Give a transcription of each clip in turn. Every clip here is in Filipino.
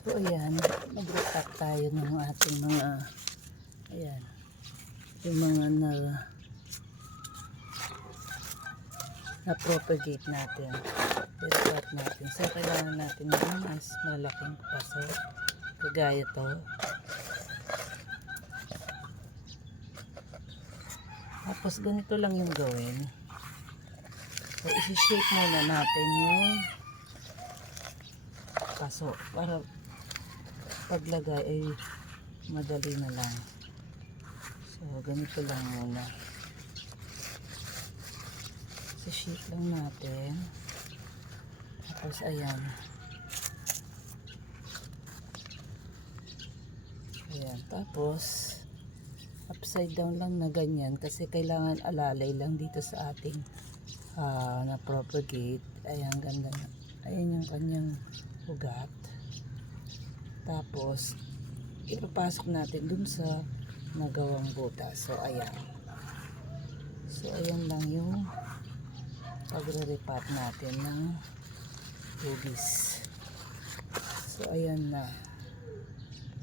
So ayan, mag-repack tayo ng ating mga, ayan, yung mga na-propagate natin. I-repack natin. So kailangan natin yung mas malaking paso. Kagaya to. Tapos ganito lang yung gawin. So isi-shape muna natin yung paso para paglagay ay madali na lang. So ganito lang muna. Isi-shape lang natin. Tapos ayan. Ayan. Tapos upside down lang na ganyan kasi kailangan alalay lang dito sa ating na propagate. Ayan, ganda na. Ayan yung kanyang ugat. Tapos ipapasok natin dun sa nagawang butas. So ayan. So ayan lang yung pagre-repat natin ng hugis. So ayan na.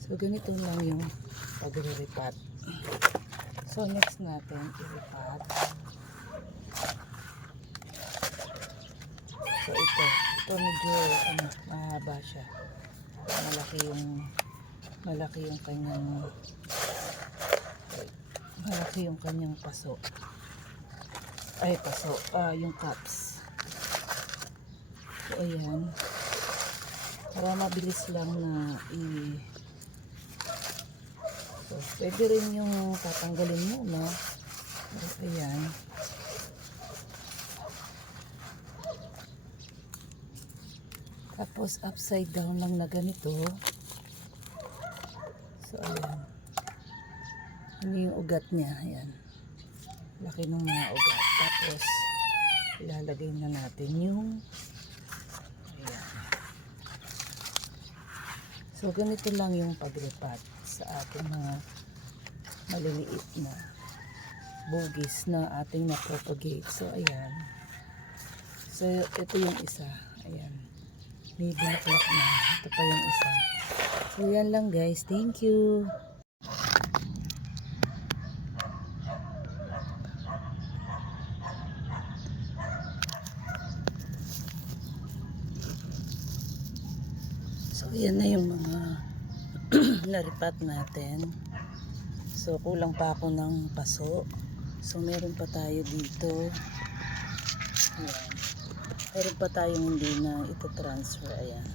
So ganito lang yung pagre-repat. So next natin i-repat. So ito medyo mahaba siya. Malaki yung kanyang paso. Ay paso, yung cups. So ayan. Para mabilis lang na so, pwede rin yung tatanggalin muna. Ayan. Tapos upside down lang na ganito. So ayan. Ano yung ugat niya? Ayan. Laki ng mga ugat. Tapos ilalagay na natin yung ayan. So ganito lang yung pagrepat sa ating mga maliliit na bugis na ating na-propagate. So ayan. So ito yung isa. Ayan. May bulaklak na. Ito pa yung isa. So yan lang guys. Thank you. So yan na yung mga naripat natin. So kulang pa ako ng paso. So meron pa tayo dito. Ayan. Meron pa tayong hindi na ito transfer. Ayan.